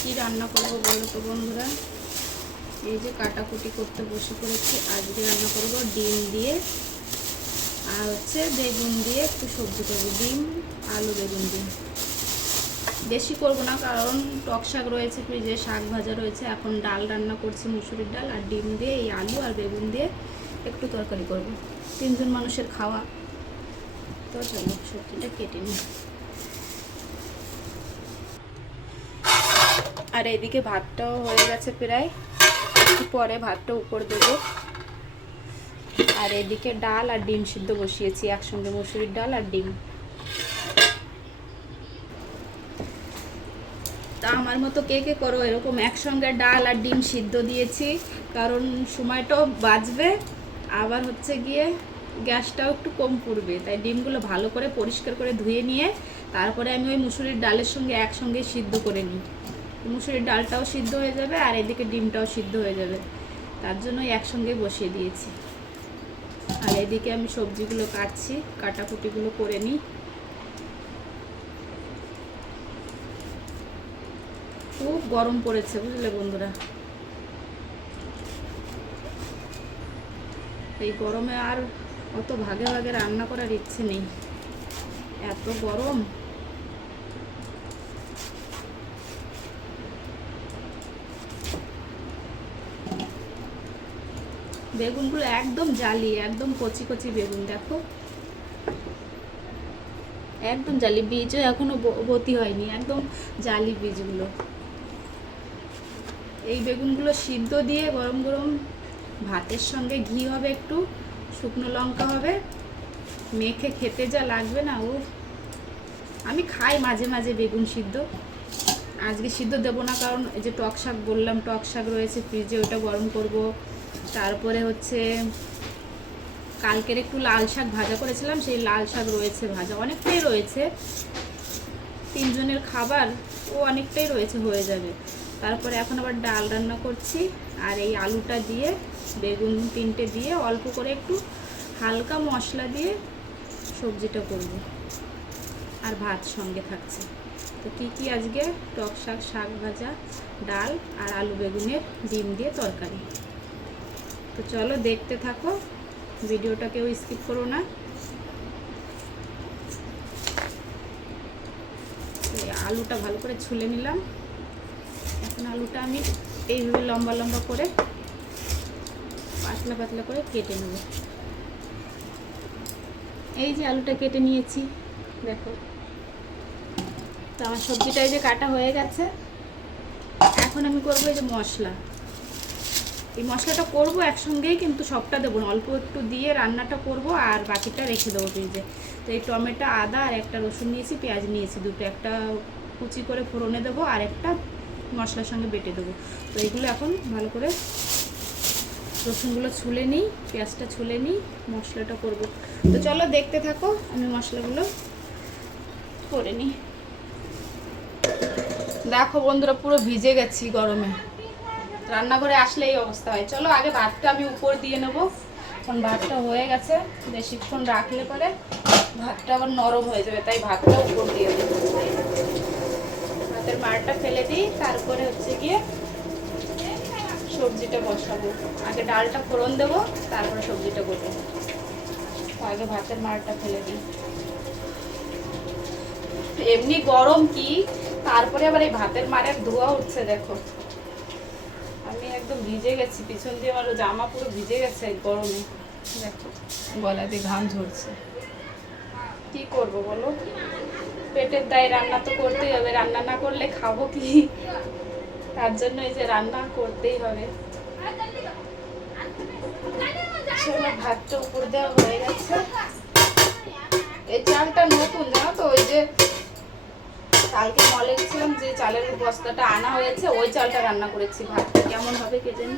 কি রান্না করবো বলো তো বন্ধুরা। এই যে কাটাকুটি করতে বসে পড়েছি। আজকে রান্না করব ডিম দিয়ে আর হচ্ছে বেগুন দিয়ে একটু সবজি করবো। ডিম আলু বেগুন দিয়ে, বেশি করব না কারণ টক শাক রয়েছে ফ্রিজে, শাক ভাজা রয়েছে। এখন ডাল রান্না করছি, মুসুরির ডাল, আর ডিম দিয়ে এই আলু আর বেগুন দিয়ে একটু তরকারি করব। 3 জন মানুষের খাওয়া। তো চলো সবজিটা কেটে নিই। আর এদিকে ভাতটাও হয়ে গেছে প্রায়, একটু পরে ভাতটা উপর দেবো। আর এদিকে ডাল আর ডিম সিদ্ধ বসিয়েছি একসঙ্গে, মুসুরির ডাল আর ডিম। তা আমার মতো কে কে করো এরকম একসঙ্গে ডাল আর ডিম সিদ্ধ দিয়েছি, কারণ সময়টাও বাঁচবে, আবার হচ্ছে গিয়ে গ্যাসটাও একটু কম পড়বে। তাই ডিমগুলো ভালো করে পরিষ্কার করে ধুয়ে নিয়ে তারপরে আমি ওই মুসুরির ডালের সঙ্গে একসঙ্গে সিদ্ধ করে নিই। মুসুরির ডালটাও সিদ্ধ হয়ে যাবে আর এদিকে ডিমটাও সিদ্ধ হয়ে যাবে, তার জন্যই একসঙ্গে বসিয়ে দিয়েছি। আর এদিকে আমি সবজিগুলো কাটছি, কাটাকুটিগুলো করে নিই। খুব গরম পড়েছে বুঝলে বন্ধুরা, এই গরমে আর অত ভাগে ভাগে রান্না করার ইচ্ছে নেই, এত গরম। বেগুনগুলো একদম জালি, একদম কচি কচি বেগুন, দেখো একদম জালি, বীজও এখনো বতি হয়নি, একদম জালি বীজগুলো। এই বেগুনগুলো সিদ্ধ দিয়ে গরম গরম ভাতের সঙ্গে ঘি হবে, একটু শুকনো লঙ্কা হবে, মেখে খেতে যা লাগবে না। ও আমি খাই মাঝে মাঝে বেগুন সিদ্ধ, আজকে সিদ্ধ দেবো না কারণ এই যে টক শাক বললাম, টক শাক রয়েছে ফ্রিজে, ওটা গরম করব। তারপরে হচ্ছে কালকের একটু লাল শাক ভাজা করেছিলাম, সেই লাল শাক রয়েছে ভাজা, অনেকটাই রয়েছে, 3 জনের খাবার, ও অনেকটাই রয়েছে, হয়ে যাবে। তারপরে এখন আবার ডাল রান্না করছি, আর এই আলুটা দিয়ে বেগুন 3টে দিয়ে অল্প করে একটু হালকা মশলা দিয়ে সবজিটা করব, আর ভাত সঙ্গে থাকছে। তো কী কী আজকে টক শাক, শাক ভাজা, ডাল আর আলু বেগুনের ডিম দিয়ে তরকারি। তো চলো দেখতে থাকো, ভিডিওটা কেউ স্কিপ করো না। আলুটা ভালো করে ছুলে নিলাম, এখন আলুটা আমি এইভাবে লম্বা লম্বা করে পাতলা পাতলা করে কেটে নেব। এই যে আলুটা কেটে নিয়েছি দেখো। তো আমার সবজিটা এই যে কাটা হয়ে গেছে, এখন আমি করবো এই যে মশলা। এই মশলাটা করবো একসঙ্গেই, কিন্তু সবটা দেবো না, অল্প একটু দিয়ে রান্নাটা করব আর বাকিটা রেখে দেবো ফ্রিজে। তো এই টমেটো, আদা আর একটা রসুন নিয়েছি, পেঁয়াজ নিয়েছি দুটো, একটা কুচি করে ফোড়নে দেবো আর একটা মশলার সঙ্গে বেটে দেবো। তো এইগুলো এখন ভালো করে রসুনগুলো ছুলে নিই, পেঁয়াজটা ছুলে নিই, মশলাটা করব। তো চলো দেখতে থাকো, আমি মশলাগুলো করে নিই। দেখো বন্ধুরা পুরো ভিজে গেছি গরমে, রান্নাঘরে আসলে এই অবস্থা হয়। চলো আগে ভাতটা আমি উপর দিয়ে নেব, এখন ভাতটা হয়ে গেছে, বেশিক্ষণ রাখলে পরে ভাতটা আবার নরম হয়ে যাবে, তাই ভাতটা উপর দিয়ে দেব। ভাতের মাড়টা ফেলে দিই, তারপরে হচ্ছে গিয়ে সবজিটা বসাবো। আগে ডালটা ফোড়ন দেবো, তারপরে সবজিটা করবো। আগে ভাতের মাড়টা ফেলে দিই। এমনি গরম কি, তারপরে আবার এই ভাতের মাড়ের ধোয়া উঠছে দেখো। আমি একদম ভিজে গেছি, পিছন দিয়ে আমার জামা পুরো ভিজে গেছে গরমে, দেখো গলা দিয়ে ঘাম ঝরছে। কি করব বলো, পেটের দায় রান্না তো করতেই হবে, রান্না না করলে খাবো কি, তার জন্য এই যে রান্না করতেই হবে। ভাতটা উপর দেওয়া হয়ে গেছে। এই চালটা নতুন জানো তো, ওই যে কালকে মলে গেছিলাম, যে চালের বস্তাটা আনা হয়েছে ওই চালটা রান্না করেছি। ভাতটা কেমন হবে কে জানি,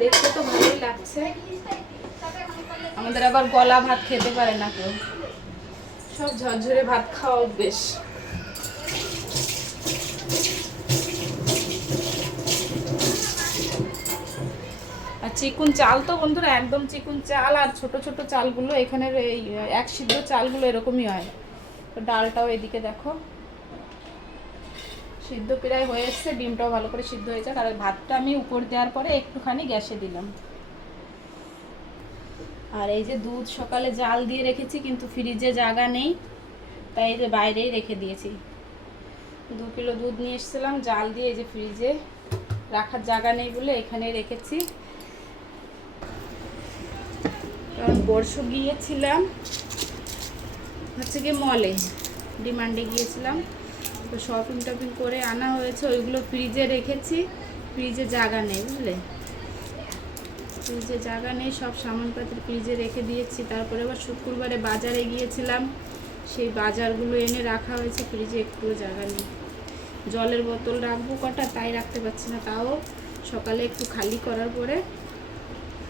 দেখতে তো ভালোই লাগছে। আমাদের আবার গলা ভাত খেতে পারে না কেউ, সব ঝরঝরে ভাত খাওয়া অভ্যেস। আর চিকুন চাল তো বন্ধুরা, একদম চিকুন চাল, আর ছোট ছোট চালগুলো এখানের এই এক সিদ্ধ চালগুলো এরকমই হয়। তো ডালটাও এদিকে দেখো সিদ্ধ প্রায় হয়ে এসছে, ডিমটাও ভালো করে সিদ্ধ হয়ে যাক। আর ভাতটা আমি উপর দেওয়ার পরে একটুখানি গ্যাসে দিলাম। আর এই যে দুধ সকালে জাল দিয়ে রেখেছি, কিন্তু ফ্রিজে জায়গা নেই, তাই এই যে বাইরেই রেখে দিয়েছি। 2 কিলো দুধ নিয়ে এসেছিলাম জাল দিয়ে, এই যে ফ্রিজে রাখার জায়গা নেই বলে এখানে রেখেছি। কারণ পরশু গিয়েছিলাম হচ্ছে কি মলে, ডিমান্ডে গিয়েছিলাম, তো শপিং টপিং করে আনা হয়েছে, ওইগুলো ফ্রিজে রেখেছি। ফ্রিজে জায়গা নেই, বুঝলে, ফ্রিজে জায়গা নেই, সব সামানপত্র ফ্রিজে রেখে দিয়েছি। তারপরে আবার শুক্রবারে বাজারে গিয়েছিলাম, সেই বাজারগুলো এনে রাখা হয়েছে, ফ্রিজে একটুও জায়গা নেই। জলের বোতল রাখবো কটা, তাই রাখতে পারছি না। তাও সকালে একটু খালি করার পরে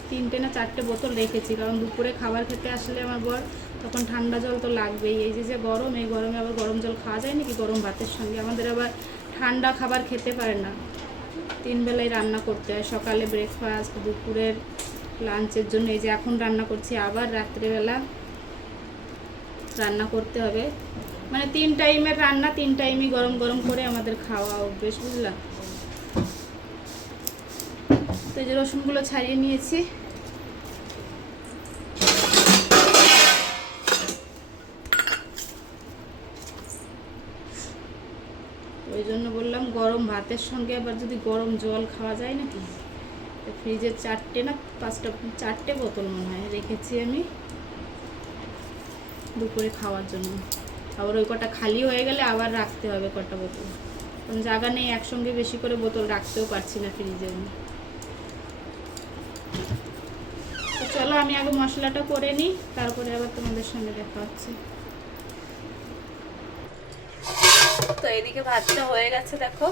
3টে না 4টে বোতল রেখেছি, কারণ দুপুরে খাবার খেতে আসলে আমার বর তখন ঠান্ডা জল তো লাগবেই। এই যে গরম, এই গরমে আবার গরম জল খাওয়া যায় নাকি গরম ভাতের সঙ্গে? আমাদের আবার ঠান্ডা খাবার খেতে পারে না, 3 বেলায় রান্না করতে হয়, সকালে ব্রেকফাস্ট, দুপুরের লাঞ্চের জন্য। এই যে এখন রান্না করছি, আবার রাত্রেবেলা রান্না করতে হবে, মানে 3 টাইমের রান্না, 3 টাইমই গরম গরম করে আমাদের খাওয়া অভ্যেস, বুঝলাম। তো এই যে রসুনগুলো ছাড়িয়ে নিয়েছি, ওই জন্য বললাম গরম ভাতের সঙ্গে আবার যদি গরম জল খাওয়া যায় নাকি। তো ফ্রিজে 4টে না 5টা, 4টে বোতল মনে হয় রেখেছি আমি দুপুরে খাওয়ার জন্য। আবার ওই কটা খালি হয়ে গেলে আবার রাখতে হবে কটা বোতল, কারণ জায়গা নেই, একসঙ্গে বেশি করে বোতল রাখতেও পারছি না ফ্রিজে। তো চলো আমি আগে মশলাটা করে নিই, তারপরে আবার তোমাদের সঙ্গে দেখা হচ্ছে। তো এদিকে ভাতটা হয়ে গেছে, দেখো।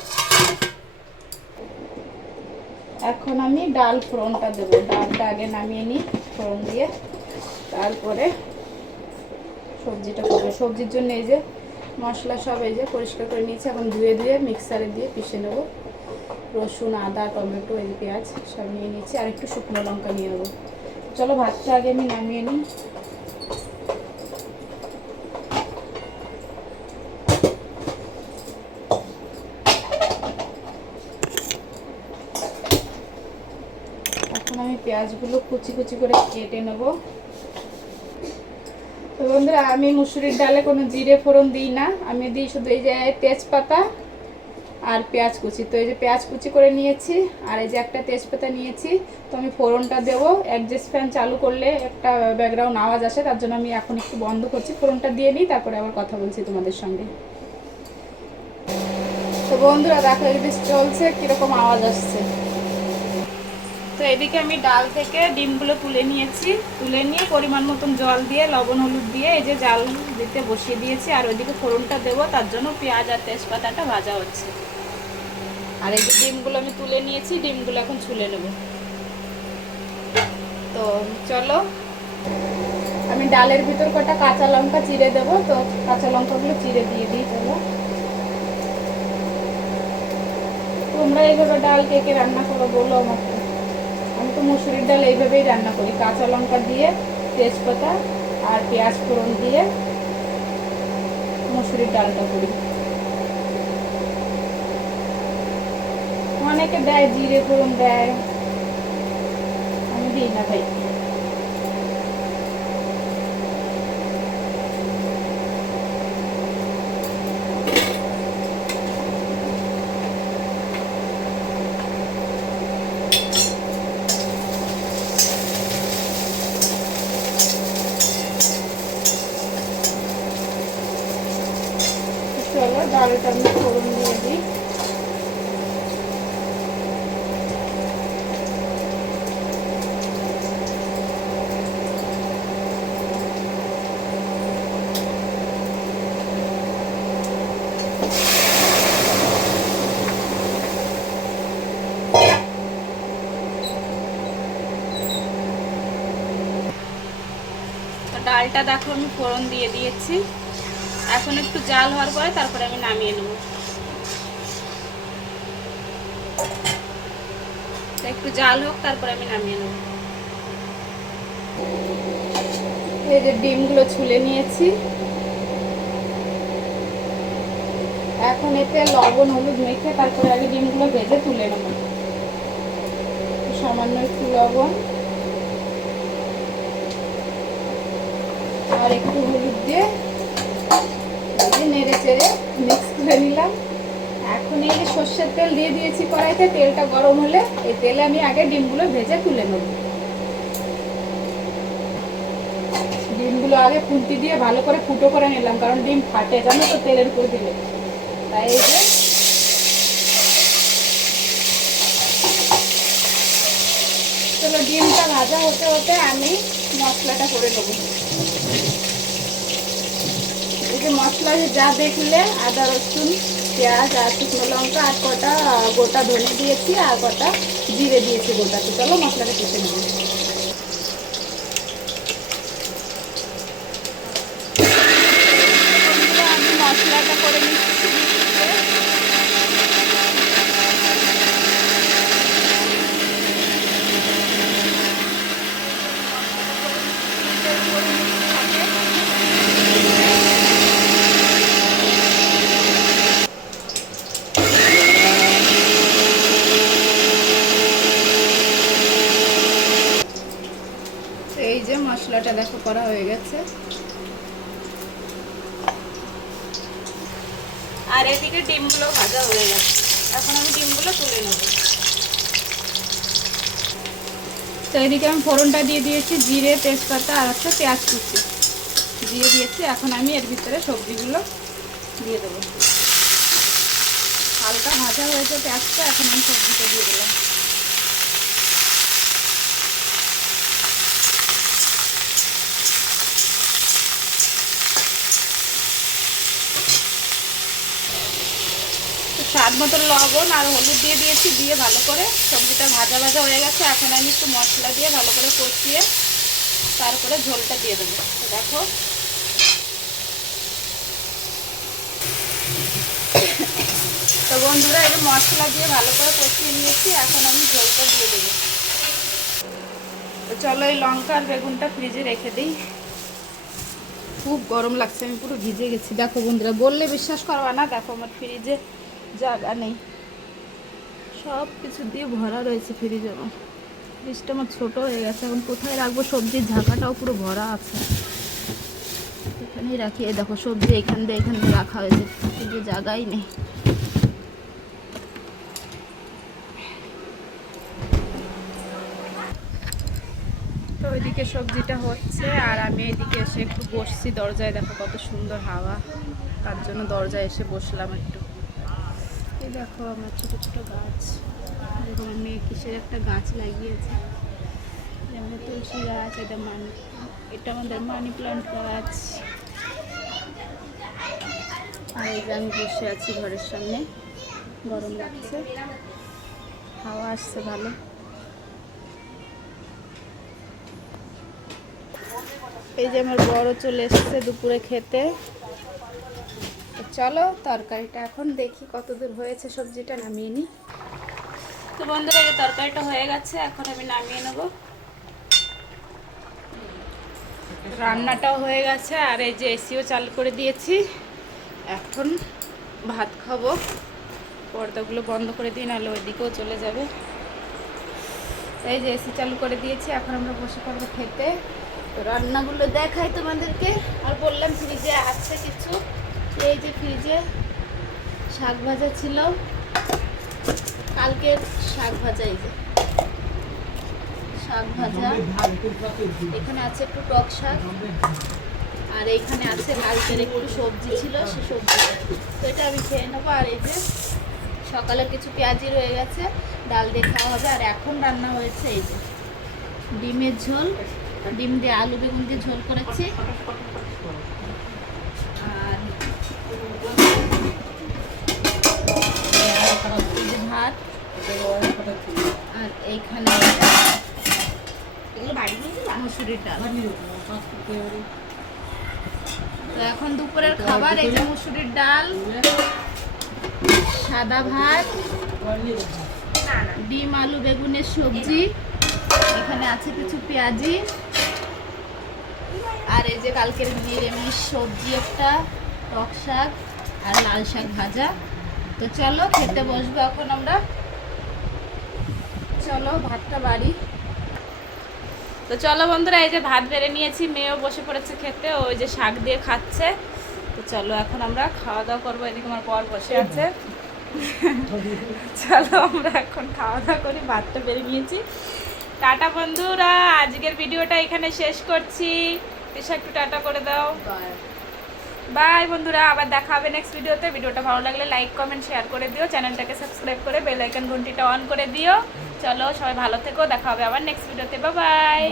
এখন আমি ডাল ফোড়নটা দেবো। ডালটা আগে নামিয়ে নিই ফোড়ন দিয়ে, তারপরে সবজিটা করবো। সবজির জন্য এই যে মশলা সব এই যে পরিষ্কার করে নিয়েছি, এখন ধুয়ে ধুয়ে মিক্সারে দিয়ে পিষে নেব। রসুন, আদা, টমেটো, এই পেঁয়াজ সব নিয়ে নিয়েছি, আর একটু শুকনো লঙ্কা নিয়ে নেবো। চলো ভাতটা আগে আমি নামিয়ে নিই। এখন আমি পেঁয়াজগুলো কুচি কুচি করে কেটে নেব। তো বন্ধুরা, আমি মুসুরির ডালে কোনো জিরে ফোড়ন দিই না, আমি দিই শুধু এই যে তেজপাতা আর পেঁয়াজ কুচি। তো এই যে পেঁয়াজ কুচি করে নিয়েছি, আর এই যে একটা তেজপাতা নিয়েছি। তো আমি ফোড়নটা দেবো। অ্যাডজাস্ট ফ্যান চালু করলে একটা ব্যাকগ্রাউন্ড আওয়াজ আসে, তার জন্য আমি এখন একটু বন্ধ করছি। ফোড়নটা দিয়ে নিই, তারপরে আবার কথা বলছি তোমাদের সঙ্গে। তো বন্ধুরা দেখো, এই বেশ চলছে, কীরকম আওয়াজ আসছে। তো এদিকে আমি ডাল থেকে ডিমগুলো তুলে নিয়েছি, তুলে নিয়ে পরিমাণ মতন জল দিয়ে লবণ হলুদ দিয়ে এই যে জাল দিতে বসিয়ে দিয়েছি। আর ওইদিকে ফোড়নটা দেবো, তার জন্য পেঁয়াজ আর তেজপাতাটা ভাজা হচ্ছে। আর এই যে ডিমগুলো আমি তুলে নিয়েছি, ডিমগুলো এখন ছুলে নেব। তো চলো আমি ডালের ভিতর কটা কাঁচা লঙ্কা চিড়ে দেবো, তো কাঁচা লঙ্কাগুলো চিড়ে দিয়ে দিই। চলো, তোমরা এইভাবে ডাল কে কে রান্না করো বলো আমাকে। আমি তো মুসুরির ডাল এইভাবেই রান্না করি, কাঁচা লঙ্কা দিয়ে, তেজপাতা আর পেঁয়াজ ফোড়ন দিয়ে মুসুরির ডালটা করি। অনেকে দেয় জিরে ফোড়ন দেয়, আমি দিই না ভাই। চলো ডালটা আমি ফোড়ন দিয়ে দিই। ডালটা দেখো আমি ফোড়ন দিয়ে দিয়েছি, এখন একটু জাল হওয়ার পরে তারপরে আমি নামিয়ে নেব। একটু জাল হোক, তারপরে আমি নামিয়ে নেব। এই যে ডিমগুলো ছুলে নিয়েছি, এখন এতে লবণ হলুদ মেখে তারপরে আগে ডিমগুলো ভেজে তুলে নেব। সামান্য একটু লবণ আর একটু হলুদ দিয়ে নেড়ে চেড়ে মিক্স করে নিলাম। এখন এই যে সর্ষের তেল দিয়ে দিয়েছি কড়াইতে, তেলটা গরম হলে এই তেলে আমি আগে ডিমগুলো ভেজে তুলে নেব। ডিমগুলো আগে খুন্তি দিয়ে ভালো করে ফুটো করে নিলাম, কারণ ডিম ফাটে জানো তো তেলের উপর দিলে। তাই এই যে চলো ডিমটা ভাজা হতে হতে আমি মশলাটা করে নেব। এই যে মশলা যা দেখলে আদা রসুন পেঁয়াজ আর শুকনো লঙ্কা আর কটা গোটা ধনে দিয়েছি আর কটা জিরে দিয়েছি গোটা। তো চলো মশলাটা কেটে নেব। আমি মশলাটা করে নিচ্ছি। এই যে মশলাটা দেখো করা হয়ে গেছে, আর এদিকে ডিমগুলো ভাজা হয়ে গেছে। এখন আমি ডিমগুলো তুলে নেব। তো এদিকে আমি ফোড়নটা দিয়ে দিয়েছি, জিরে তেজপাতা আর হচ্ছে পেঁয়াজ কুচি দিয়ে দিয়েছি। এখন আমি এর ভিতরে সবজিগুলো দিয়ে দেবো। হালকা ভাজা হয়েছে পেঁয়াজটা, এখন আমি সবজিটা দিয়ে দিলাম। স্বাদ মতো লবণ আর হলুদ দিয়ে দিয়েছি, দিয়ে ভালো করে সবজিটা ভাজা ভাজা হয়ে গেছে। এখন আমি একটু মশলা দিয়ে ভালো করে কষিয়ে তারপরে ঝোলটা দিয়ে দেবো। দেখো তো বন্ধুরা, এই মশলা দিয়ে ভালো করে কষিয়ে নিয়েছি। এখন আমি ঝোলটা দিয়ে দেবো। তো চলো এই লঙ্কা আর বেগুনটা ফ্রিজে রেখে দিই। খুব গরম লাগছে, আমি পুরো ভিজে গেছি। দেখো বন্ধুরা, বললে বিশ্বাস করবা না, দেখো আমার ফ্রিজে জায়গা নেই, সব কিছু দিয়ে ভরা রয়েছে ফ্রিজে। আমার ফ্রিজটা আমার ছোটো হয়ে গেছে, এখন কোথায় রাখবো? সবজির ঝাঁকাটাও পুরো ভরা আছে, এখানেই রাখি। দেখো সবজি এখান দিয়ে রাখা হয়েছে, ফ্রিজে জায়গাই নেই। তো ওইদিকে সবজিটা হচ্ছে আর আমি এদিকে এসে একটু বসছি দরজায়। দেখো কত সুন্দর হাওয়া, তার জন্য দরজায় এসে বসলাম একটু। এই দেখো আমার ছোটো ছোটো গাছ, দেখো আমার মেয়ে কিসের একটা গাছ লাগিয়েছে। আমাদের তুলসী গাছ, এটা আমাদের মানি প্ল্যান্ট গাছ। আর এই যে আমি বসে আছি ঘরের সামনে, গরম লাগছে, হাওয়া আসছে ভালো। এই যে আমার বড় চলে এসেছে দুপুরে খেতে। চলো তরকারিটা এখন দেখি কত দূর হয়েছে, সবজিটা নামিয়ে নিই। তো বন্ধুরা, এই তরকারিটা হয়ে গেছে, এখন আমি নামিয়ে নেব। রান্নাটাও হয়ে গেছে আর এই যে এসিও চালু করে দিয়েছি। এখন ভাত খাবো। পর্দাগুলো বন্ধ করে দিই, নাহলে ওইদিকেও চলে যাবে। এই যে এসি চালু করে দিয়েছি, এখন আমরা বসে পড়বো খেতে। তো রান্নাগুলো দেখাই তোমাদেরকে। আর বললাম ফ্রিজে আছে কিছু, এই যে ফ্রিজে শাক ভাজা ছিল, কালকের শাক ভাজা। এই যে শাক ভাজা, এখানে আছে একটু টক শাক, আর এইখানে আছে কালকের একটু সবজি ছিল, সে সবজি। তো এটা আমি খেয়ে নেবো। আর এই যে সকালে কিছু পেঁয়াজি রয়ে গেছে, ডাল দিয়ে খাওয়া হবে। আর এখন রান্না হয়েছে এই যে ডিমের ঝোল, ডিম দিয়ে আলু বেগুন দিয়ে ঝোল করেছি। আর ভাত, আর এইখানে মুসুরির ডাল। তো এখন দুপুরের খাবার এই যে মুসুরির ডাল, সাদা ভাত, ডিম আলু বেগুনের সবজি, এখানে আছে কিছু পেঁয়াজি, আর এই যে কালকের নিরামিষ সবজি একটা টক শাক, আর লাল শাক ভাজা। তো চলো খেতে বসবো এখন আমরা। চলো ভাতটা বাড়ি। তো চলো বন্ধুরা, এই যে ভাত বেড়ে নিয়েছি, মেয়েও বসে পড়েছে খেতে, ওই যে শাক দিয়ে খাচ্ছে। তো চলো এখন আমরা খাওয়া দাওয়া করবো। এদিকে আমার বর বসে আছে। চলো আমরা এখন খাওয়া দাওয়া করি। ভাতটা বেড়ে নিয়েছি। টাটা বন্ধুরা, আজকের ভিডিওটা এখানে শেষ করছি। এসে একটু টাটা করে দাও। বাই বন্ধুরা, আবার দেখা হবে নেক্সট ভিডিওতে। ভিডিওটা ভালো লাগলে লাইক কমেন্ট শেয়ার করে দিও, চ্যানেলটাকে সাবস্ক্রাইব করে বেল আইকন ঘন্টিটা অন করে দিও। চলো সবাই ভালো থেকো, দেখা হবে আবার নেক্সট ভিডিওতে। Bye bye.